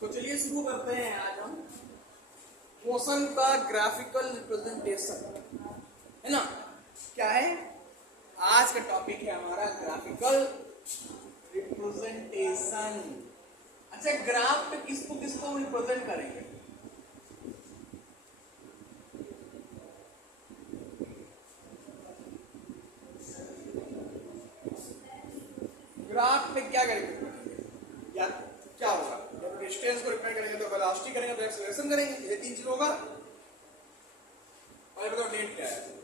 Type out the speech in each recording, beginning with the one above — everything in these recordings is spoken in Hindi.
तो चलिए शुरू करते हैं आज हम मोशन का ग्राफिकल रिप्रेजेंटेशन, है ना। क्या है आज का टॉपिक? है हमारा ग्राफिकल रिप्रेजेंटेशन। अच्छा, ग्राफ पे किसको किसको रिप्रेजेंट करेंगे? ग्राफ पे क्या करेंगे या क्या होगा? जब डिस्टेंस को रिप्रेजेंट करेंगे तो वेलोसिटी करेंगे, तो एक्सेलरेशन करेंगे। ये तीन चीज होगा। और बताओ डेट क्या है?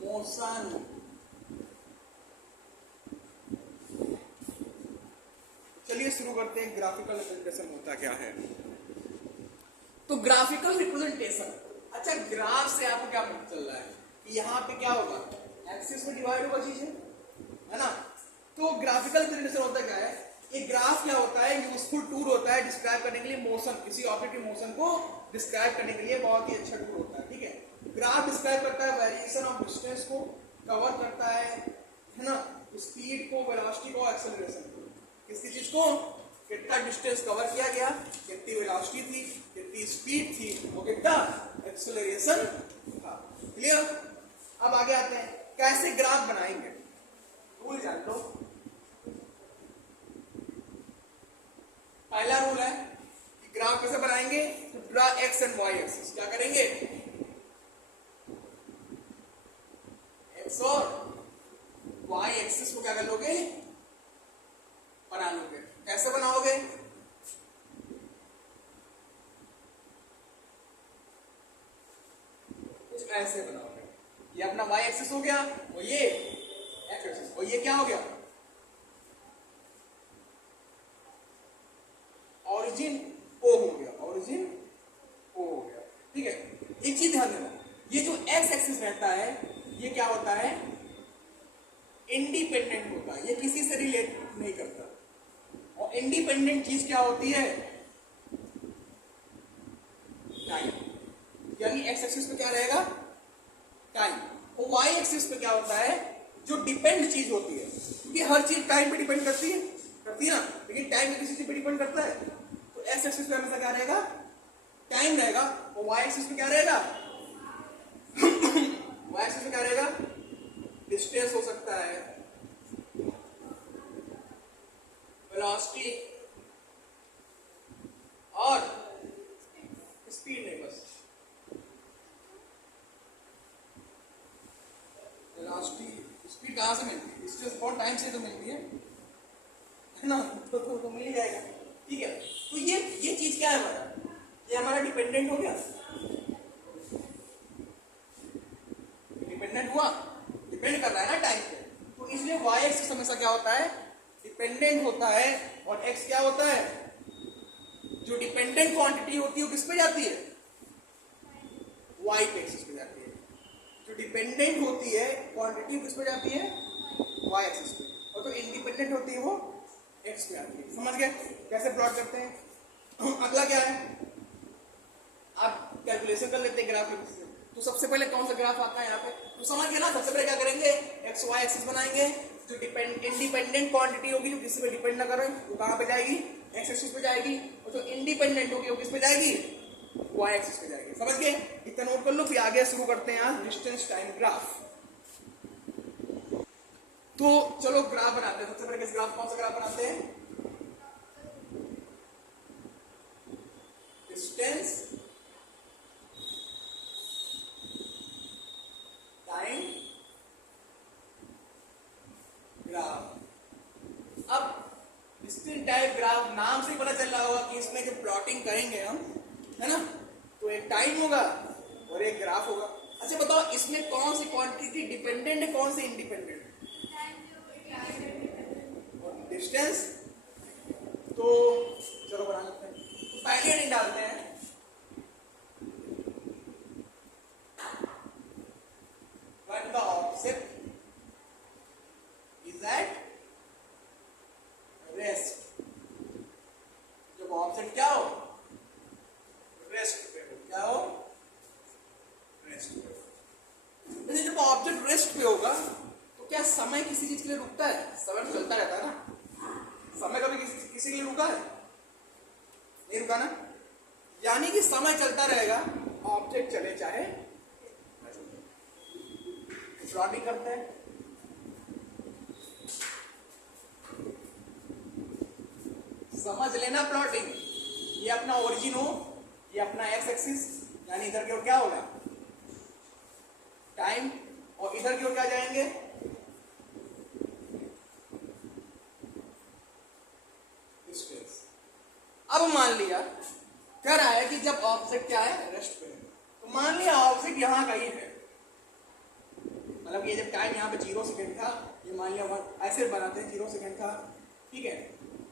मोशन। चलिए शुरू करते हैं। ग्राफिकल रिप्रेजेंटेशन होता क्या है? तो ग्राफिकल रिप्रेजेंटेशन, अच्छा ग्राफ से आपको क्या पता चल रहा है कि यहाँ पे क्या होगा? एक्सिस में डिवाइड होगा चीजें, है ना। तो ग्राफिकल रिप्रेजेंटेशन होता क्या है? एक ग्राफ क्या होता है? यूजफुल टूल होता है डिस्क्राइब करने के लिए मोशन, किसी ऑब्जेक्ट के मोशन को डिस्क्राइब करने के लिए बहुत ही अच्छा टूल होता है। ठीक है, ग्राफ डिस्क्राइब करता है वेरिएशन ऑफ डिस्टेंस को, कवर करता है ना, स्पीड को, वेलोसिटी को, एक्सेलरेशन को। किसी चीज को कितना डिस्टेंस कवर किया गया, कितनी वेलोसिटी थी, कितनी स्पीड थी, वो कितना एक्सेलरेशन था। क्लियर? अब आगे आते हैं कैसे ग्राफ बनाएंगे। रूल जान लो। पहला रूल है कि ग्राफ कैसे बनाएंगे? तो draw X and Y axis. क्या करेंगे? एक्स और वाई एक्सिस को क्या कर लोगे? बना लोगे। कैसे बनाओगे? कुछ ऐसे बनाओगे। ये अपना वाई एक्सिस हो गया, और ये एक्स एक्सिस, और ये क्या हो गया? ऑरिजिन ओ हो गया, ऑरिजिन ओ हो गया। ठीक है, एक चीज ध्यान देना, ये जो एक्स एक्सिस रहता है ये क्या होता है? इंडिपेंडेंट होता है, ये किसी से रिलेट नहीं करता। और इंडिपेंडेंट चीज क्या होती है? टाइम। यानी एक्स एक्सिस पे क्या रहेगा? टाइम। और वाई एक्सिस पे क्या होता है? जो डिपेंड चीज होती है, क्योंकि हर चीज टाइम पे डिपेंड करती है ना, लेकिन टाइम किसी चीज पे डिपेंड करता है। तो एक्स एक्सिस पे हमेशा क्या रहेगा? टाइम रहेगा। और वाई एक्सिस पे क्या रहेगा? वाई एक्सिस पे क्या रहेगा? डिस्टेंस हो सकता है, वेलोसिटी और स्पीड नहीं, बस वेलोसिटी। स्पीड कहां से मिलती है? डिस्टेंस बहुत टाइम से तो मिलती है ना, तो मिल ही जाएगा। ठीक है, तो ये चीज क्या है हमारा? ये हमारा डिपेंडेंट हो गया, डिपेंडेंट हुआ, डिपेंड कर रहा है ना टाइम पे। तो इसलिए वाई एक्सिस हमेशा क्या होता है? डिपेंडेंट होता है। और एक्स क्या होता है? जो डिपेंडेंट क्वांटिटी होती है वो किस पे जाती है? वाई पे एक्सिस पे जाती है। जो डिपेंडेंट होती है क्वांटिटी किस पे जाती है? वाई एक्सिस पे। और जो इंडिपेंडेंट होती है वो एक्स पे आती है। समझ गए कैसे प्लॉट करते हैं? अगला क्या है? आप कैलकुलेशन कर लेते हैं ग्राफ के। तो सबसे पहले कौन सा ग्राफ आता है यहाँ पे? तो समझ गए ना। सबसे पहले क्या करेंगे? एक्स वाई एक्सिस बनाएंगे। जो इंडिपेंडेंट क्वांटिटी होगी, जो किसी पे डिपेंड ना करे, वो कहाँ पे जाएगी? एक्स एक्सिस पे जाएगी। और जो इंडिपेंडेंट होगी वो किस पे जाएगी? वाई एक्सिस पे जाएगी। समझ गए? इतना नोट कर लो, फिर आगे शुरू करते हैं आज डिस्टेंस टाइम ग्राफ। तो चलो ग्राफ बनाते हैं। सबसे पहले किस ग्राफ, कौन सा ग्राफ बनाते हैं? Distance time graph. अब डिस्टेंस टाइम ग्राफ नाम से ही पता चल रहा होगा कि इसमें जो प्लॉटिंग करेंगे हम, है ना, तो एक टाइम होगा और एक ग्राफ होगा। अच्छा बताओ, इसमें कौन सी क्वांटिटी डिपेंडेंट है, कौन सी इंडिपेंडेंट? और डिस्टेंस। तो चलो बना लेते हैं। तो पहले नहीं डालते हैं when the object is at rest। जब ऑब्जेक्ट क्या हो? रेस्ट समय किसी चीज के लिए रुकता है? समय तो चलता रहता है ना। समय कभी किसी के लिए रुका है? नहीं रुका ना। यानी कि समय चलता रहेगा, ऑब्जेक्ट चले चाहे प्लॉटिंग करते हैं। समझ लेना प्लॉटिंग, ये अपना ओरिजिन हो, ये अपना एक्स एक्सिस, यानी इधर की ओर क्या होगा टाइम, और इधर की ओर क्या जाएंगे डिस्टेंस। अब मान लिया कह रहा है कि जब ऑब्जेक्ट क्या है रेस्ट पे है, तो मान लिया ऑब्जेक्ट यहां का ही है, मतलब ये जब टाइम यहाँ पे 0 सेकेंड था, ये मान लिया ऐसे बनाते हैं 0 सेकेंड था, ठीक है,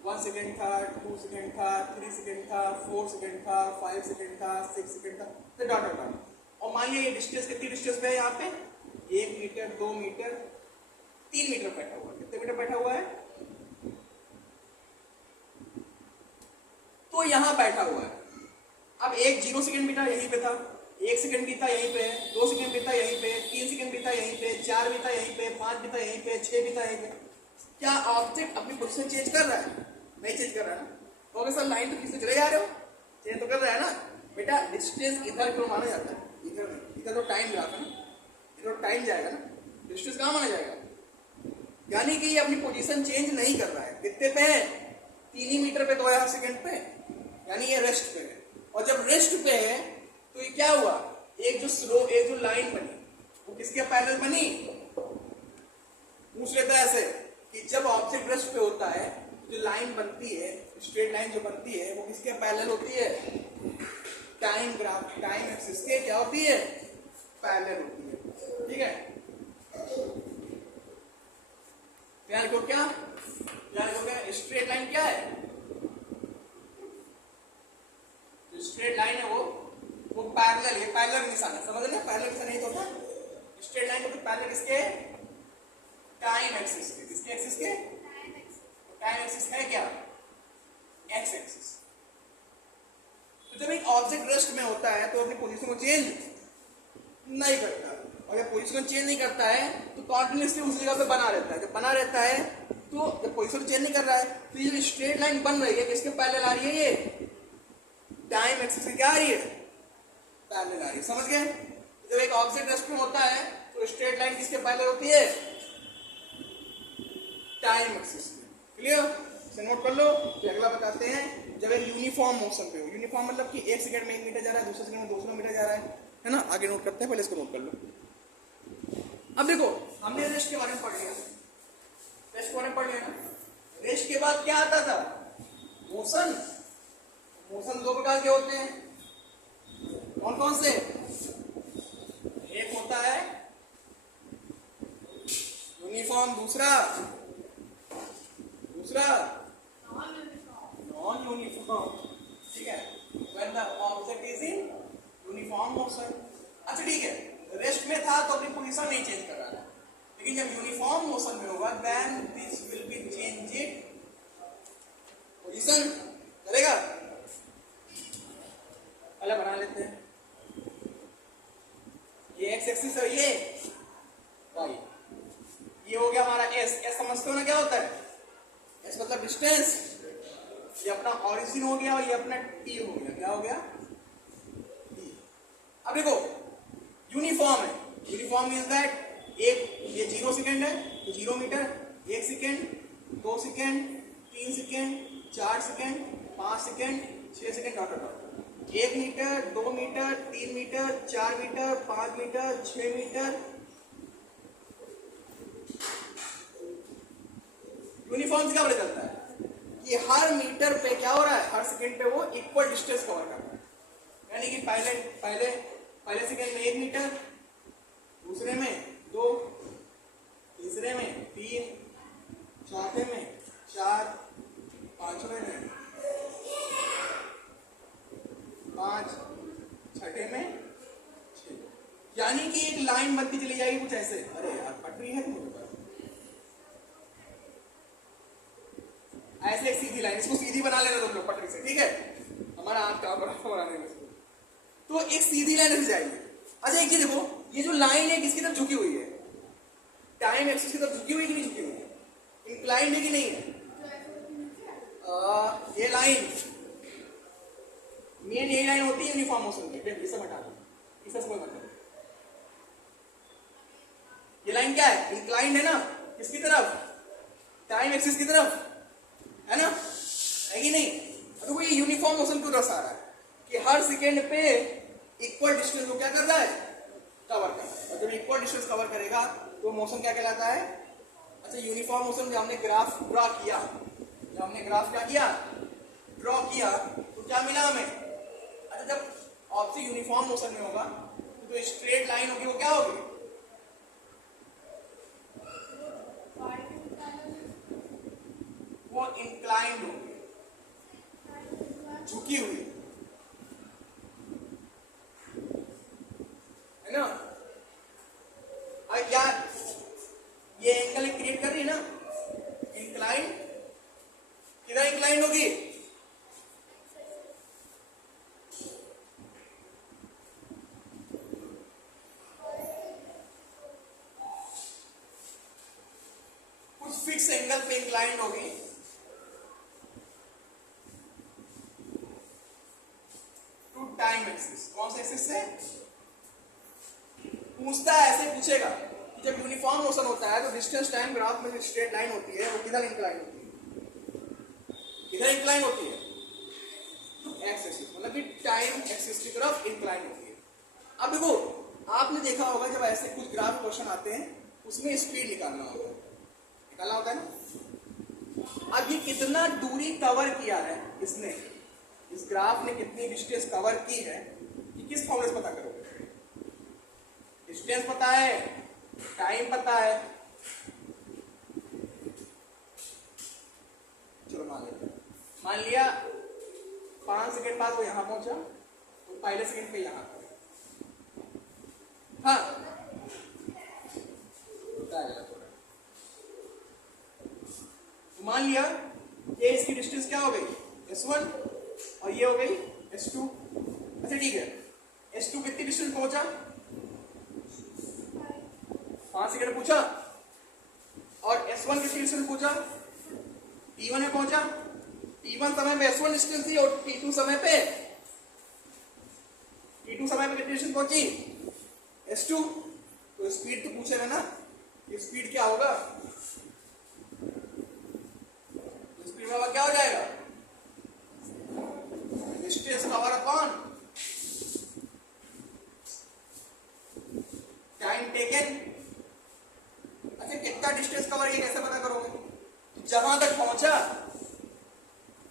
1 सेकेंड था, 2 सेकेंड था, 3 सेकेंड था, 4 सेकेंड था, 5 सेकेंड था, 6 सेकेंड था, तो डॉट डॉट डॉट। और मान लिया ये डिस्टेंस कितनी डिस्टेंस पे है यहाँ पे 1 मीटर, 2 मीटर, 3 मीटर बैठा हुआ है। कितने मीटर बैठा हुआ है? तो यहां बैठा हुआ है। अब एक 0 सेकेंड बीता यहीं पे था, 1 सेकेंड बीता यहीं पे, 2 सेकेंड बीता यहीं पे, 3 सेकेंड बीता यहीं पे, 4 बीता यहीं पे, 5 बीता यहीं पे, 6 बीता यहीं पे। क्या ऑब्जेक्ट अपनी पोजीशन चेंज कर रहा है? नहीं चेंज कर रहा है ना। तो सर लाइन तो किससे चले जा रहे हो, चेंज तो कर रहा है ना बेटा। डिस्टेंस इधर क्यों माना जाता है? इधर तो टाइम ग्राफ है ना, इधर टाइम जाएगा ना, डिस्टेंस कहां माना जाएगा? यानी कि ये अपनी पोजीशन चेंज नहीं कर रहा है। कितने पे है? 3 ही मीटर पे, 2 सेकेंड पे, यानी ये रेस्ट पे है। और जब रेस्ट पे है तो ये क्या हुआ, एक जो लाइन बनी वो किसके पैरेलल बनी? पूछ लेता है ऐसे कि जब ऑब्जेक्ट रेस्ट पे होता है जो लाइन बनती है, स्ट्रेट लाइन जो बनती है, वो किसके पैरेलल होती है? टाइम ग्राफ, टाइम एक्सिस के क्या होती है? पैरेलल होती है। ठीक है, ध्यान रखो क्या, स्ट्रेट लाइन क्या है? जो स्ट्रेट लाइन है वो पैरेलल है, पैरेलल निशान है, समझ लेना। पैरेलल निशान नहीं तो होता स्ट्रेट लाइन को, तो पैरेलल किसके? टाइम एक्सिस के। किसके एक्सिस के? टाइम एक्सिस है क्या? X axis. तो जब एक ऑब्जेक्ट रेस्ट में होता है तो अपनी पोजीशन को चेंज नहीं करता, और जब पोजीशन चेंज नहीं करता है तो कॉन्टिन्यूसली उस जगह पे बना रहता है। जब बना रहता है तो जब पोजीशन चेंज नहीं कर रहा है तो ये स्ट्रेट लाइन बन रही है, किसके पैरेलल आ रही है? ये टाइम एक्सिस क्या आ रही है? पैरेलल आ रही है। समझ गए? जब एक ऑब्जेक्ट रेस्ट में होता है तो स्ट्रेट लाइन किसके पैरेलल होती है? Time axis. क्लियर? इसे नोट कर लो। तो अगला बताते हैं, जब एक यूनिफॉर्म मोशन पे हो, यूनिफॉर्म मतलब कि 1 सेकंड में 1 मीटर जा रहा है, दूसरे सेकंड में 200 मीटर जा रहा है ना। आगे नोट करते हैं, पहले इसको नोट कर लो। अब देखो, हमने रेस्ट के बारे में पढ़ लिया, रेस्ट के बारे में पढ़ लिया ना। रेस्ट के बाद क्या आता था? मोशन। मोशन 2 प्रकार के होते हैं, कौन कौन से? एक होता है यूनिफॉर्म, दूसरा नॉन यूनिफॉर्म। ठीक है, when the object is in uniform motion. अच्छा ठीक है, रेस्ट में था तो अपनी पोजीशन नहीं चेंज कर रहा है, लेकिन जब यूनिफॉर्म मोशन में होगा then this will be change position करेगा। पहले बना लेते हैं, ये एक्स एक्सिस है, ये वाई, ये हो गया हमारा एस। एस समझते हो ना क्या होता है? एस मतलब डिस्टेंस। ये अपना ऑरिजिन हो गया और ये अपना टी हो गया। क्या हो गया? टी। अब देखो यूनिफॉर्म है, यूनिफॉर्म मींस दैट ये 0 सेकेंड है तो 0 meter, 1 second, 2 second, 3 second, 4 second, 5 second, 6 second, dot dot. 1 meter, 2 meter, 3 meter, 4 meter, 5 meter, 6 meter. Uniform से क्या पता चलता है कि हर मीटर पे क्या हो रहा है, हर सेकंड पे वो इक्वल डिस्टेंस कवर कर रहा है। यानी कि पहले सेकंड में 1 मीटर, दूसरे में 2, तीसरे में 3, चौथे में 4, पांचवें में 5, छठे में 6। यानी कि एक लाइन बनती चली जाएगी कुछ ऐसे। अरे यार पटरी है तुम्हारे पास, ऐसे एक सीधी लाइन, इसको सीधी बना लेना तुम लोग पटरी से, ठीक है? हमारा आप का बनाने में तो एक सीधी लाइन ऐसे जाएगी। अच्छा एक चीज देखो, ये जो लाइन है किसकी तरफ झुकी हुई है? टाइम एक्सिस की तरफ झुकी हुई कि नहीं झुकी हुई, इंक्लाइंड है कि नहीं है। ये लाइन मेन यही लाइन होती है यूनिफॉर्म मोशन की, इसे हटा दो, इसे कोई मतलब। ये लाइन क्या है, इंक्लाइंड है ना, किसकी तरफ, टाइम एक्सिस की तरफ, है ना, है कि नहीं। तो ये यूनिफॉर्म मोशन क्यों दर्शा रहा है कि हर सेकेंड पे इक्वल डिस्टेंस को क्या कर रहा है, कवर कर रहा है। और जब इक्वल डिस्टेंस कवर करेगा तो मोशन क्या कहलाता है। अच्छा, यूनिफॉर्म मोशन जब हमने ग्राफ ड्रॉ किया, जब हमने ग्राफ क्या किया, ड्रॉ किया, तो क्या मिला हमें। अच्छा, जब ऑब्जेक्ट यूनिफॉर्म मोशन में होगा तो स्ट्रेट लाइन होगी, वो क्या होगी, वो इंक्लाइंड होगी, झुकी हुई, है ना। अब यार ये एंगल क्रिएट कर रही है ना, इंक्लाइंड, किधर इंक्लाइंड होगी, कुछ फिक्स एंगल पे इंक्लाइंड होगी, टू टाइम एक्सिस। कौन से एक्सिस से पूछता है, ऐसे पूछेगा कि जब यूनिफॉर्म मोशन होता है तो डिस्टेंस टाइम ग्राफ में जो स्ट्रेट लाइन होती है वो किधर इंक्लाइन होती है, किधर इंक्लाइन होती है, एक्स एक्सिस, मतलब कि टाइम एक्सिस की तरफ इंक्लाइन होती है। अब देखो, आपने देखा होगा जब ऐसे कुछ ग्राफ क्वेश्चन आते हैं उसमें स्पीड निकालना होता है ना। अब ये कितना दूरी कवर किया है इसने, इस ग्राफ ने कितनी डिस्टेंस कवर की है, ये किस फॉर्मूले से पता करोगे। डिस्टेंस पता है, टाइम पता है, चलो मान लिया 5 सेकंड बाद वो यहां पहुंचा तो पहले सेकंड पे यहां पर, हाँ तो मान लिया ये इसकी डिस्टेंस क्या हो गई S1 और ये हो गई S2। अच्छा ठीक है, S2 कितनी डिस्टेंस पहुंचा, 5 सेकंड पूछा, और S1 कितनी डिस्टेंस पूछा, T1 में पहुंचा। T1 समय पे S1 डिस्टेंस थी और T2 समय पे कितनी डिस्टेंस पहुंची, S2। तो स्पीड तो पूछेगा ना, ये स्पीड क्या होगा, स्पीड में क्या हो जाएगा, distance cover upon time taken. अच्छा, कितना डिस्टेंस कवर ये कैसे पता करोगे, जहां तक पहुंचा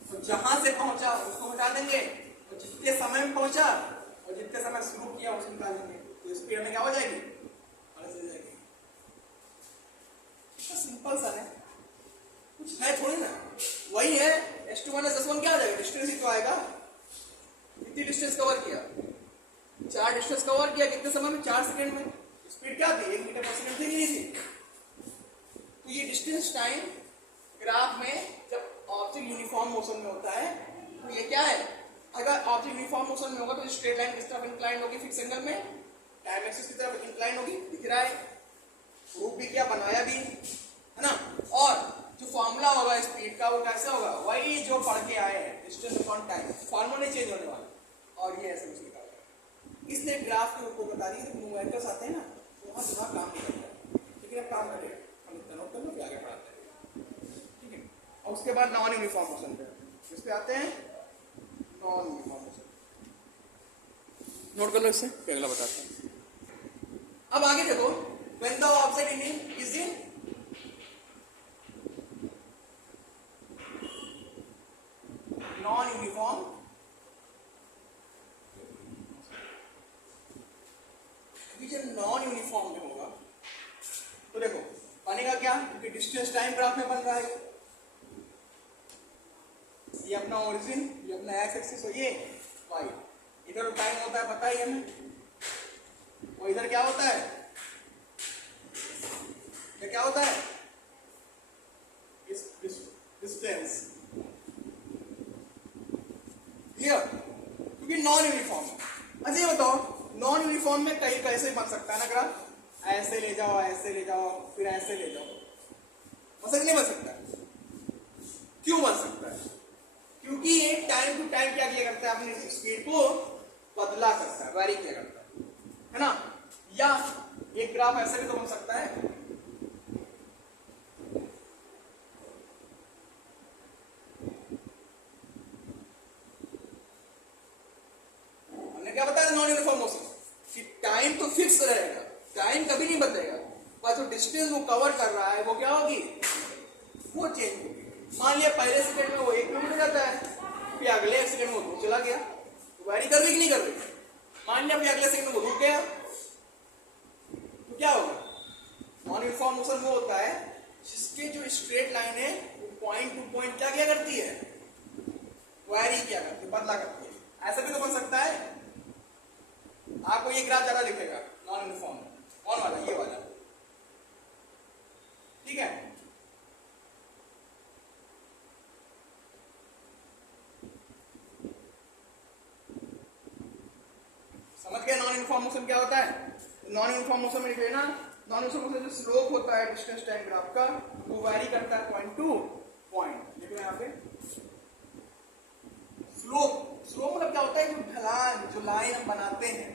तो जहां से पहुंचा उसको हटा देंगे, और जितने समय में पहुंचा और जितने समय शुरू किया उसको निकाल देंगे, तो स्पीड में क्या हो जाएगी, सिंपल सा है, कुछ है थोड़ी ना, वही है। S2 माइनस S1 क्या आ जाएगा, डिस्टेंस ही तो आएगा। कितनी डिस्टेंस कवर किया, 4 डिस्टेंस कवर किया, कितने समय में, 4 सेकंड में। स्पीड क्या थी, 1 मीटर पर सेकंड थी, नहीं थी। तो ये डिस्टेंस टाइम ग्राफ में जब ऑब्जेक्ट यूनिफॉर्म मोशन में होता है तो ये क्या है, अगर ऑब्जेक्ट यूनिफॉर्म मोशन में होगा तो स्ट्रेट लाइन किस तरफ इंक्लाइन होगी, फिक्स एंगल में, टाइम एक्सिस की तरफ इंक्लाइन होगी, दिख रहा है, प्रूफ भी किया, बनाया भी, है ना। और जो फॉर्मूला होगा स्पीड का वो कैसे होगा, वही जो पढ़ के आए हैं, डिस्टेंस अपॉन टाइम, फॉर्मूला नहीं चेंज होने वाला, और ये ऐसे कुछ लिखा हुआ है। इसलिए ग्राफ के ऊपर बता रही है, न्यूमेरिकल्स आते हैं ना तो वहाँ दिमाग काम नहीं करता, लेकिन अब काम करेगा, हम इतना नोट कर लो, आगे पढ़ाते हैं, ठीक है। और उसके बाद नॉन यूनिफॉर्म मोशन पे इस पे आते हैं, नॉन यूनिफॉर्म मोशन नोट कर लो, इससे अगला बताते हैं। अब आगे देखो, when the object is in non-uniform जब नॉन यूनिफॉर्म में होगा तो देखो बनेगा क्या, क्योंकि डिस्टेंस टाइम ग्राफ में बन रहा है, ये अपना ओरिजिन, ये अपना एक्स एक्सिस, और ये वाई, इधर टाइम होता है पता ही हमें, और इधर क्या होता है, क्या होता है, डिस्टेंस, क्योंकि नॉन यूनिफॉर्म। अच्छा ये बताओ, नॉन यूनिफॉर्म में कहीं कैसे बन सकता है ना ग्राफ, ऐसे ले जाओ, ऐसे ले जाओ, फिर ऐसे ले जाओ, नहीं बन सकता। क्यों बन सकता है? क्योंकि ये टाइम टू टाइम क्या किया करता है, अपनी स्पीड को बदला करता है, वैरी किया करता है ना। या एक ग्राफ ऐसे भी तो बन सकता है, हमने क्या बताया नॉन यूनिफॉर्म मोशन, कि टाइम तो फिक्स रहेगा, टाइम कभी नहीं बदलेगा, पर जो डिस्टेंस वो कवर कर रहा है वो क्या होगी, वो चेंज होगी। मान लिया पहले सेकंड में वो 1 किलोमीटर जाता है, फिर अगले सेकंड में वो 2 चला गया, तो वैरी कर रही कि नहीं कर रही। मान लिया फिर अगले सेकंड में वो रुक गया, तो क्या होगा, नॉन यूनिफॉर्म मोशन वो होता है जिसके जो स्ट्रेट लाइन है वो पॉइंट टू पॉइंट क्या किया करती है, वैरी किया करती है, बदला करती है। ऐसा भी तो बन सकता है, आपको ये ग्राफ ज्यादा लिखेगा नॉन यूनिफॉर्म, कौन वाला, ये वाला, ठीक है। समझ गए नॉन यूनिफॉर्म मोशन क्या होता है। नॉन यूनिफॉर्म मोशन में लिख लेना, नॉन यूनिफॉर्म मोशन जो स्लोप होता है डिस्टेंस टाइम ग्राफ का, वो वैरी करता है पॉइंट टू पॉइंट। लिख लो यहाँ पे स्लोप, स्लोप मतलब क्या होता है, जो ढलान, जो लाइन हम बनाते हैं,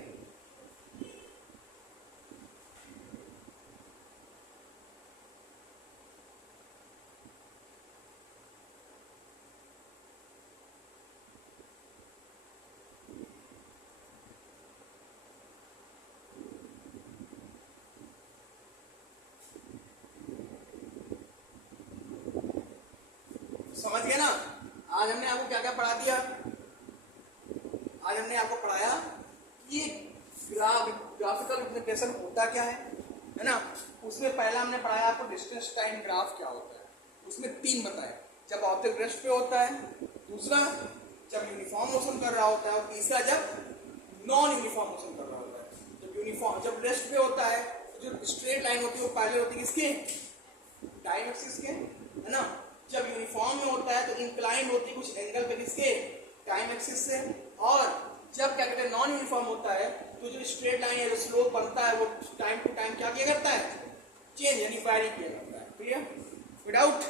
समझ गए ना। आज हमने आपको क्या क्या पढ़ा दिया, आज हमने आपको पढ़ाया कि ग्राफिकल रिप्रेजेंटेशन होता क्या है ना। उसमें पहला हमने पढ़ाया आपको डिस्टेंस टाइम ग्राफ क्या होता है, उसमें 3 बताए, जब ऑब्जेक्ट रेस्ट पे होता है, दूसरा जब यूनिफॉर्म मोशन कर रहा होता है, और तीसरा जब नॉन यूनिफॉर्म मोशन कर रहा होता है। जब रेस्ट पे होता है तो जो स्ट्रेट लाइन होती है वो पैरेलल होती है किसके, टाइम एक्सिस के, है ना। जब यूनिफॉर्म में होता है तो इंक्लाइंड होती है कुछ एंगल पे किसके, टाइम एक्सिस से। और जब क्या कहते हैं नॉन यूनिफॉर्म होता है तो जो स्ट्रेट लाइन है, जो स्लोप बनता है, वो टाइम टू टाइम क्या किया करता है, चेंज यानी वैरी किया करता है। क्लियर, विदाउट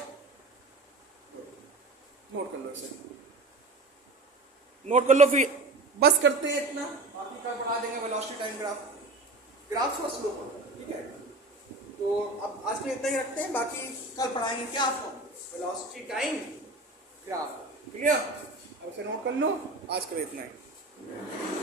नोट कर लो इसे, नोट कर लो, फिर बस करते हैं इतना, बाकी कल पढ़ा देंगे वेलोसिटी टाइम ग्राफ, ग्राफ थोड़ा स्लो होता है, ठीक है। तो अब आज के इतना ही रखते हैं, बाकी कल पढ़ाएंगे क्या आपको, वेलोसिटी टाइम ग्राफ। क्लियर, अब इसे नोट कर लो, आज के लिए इतना ही।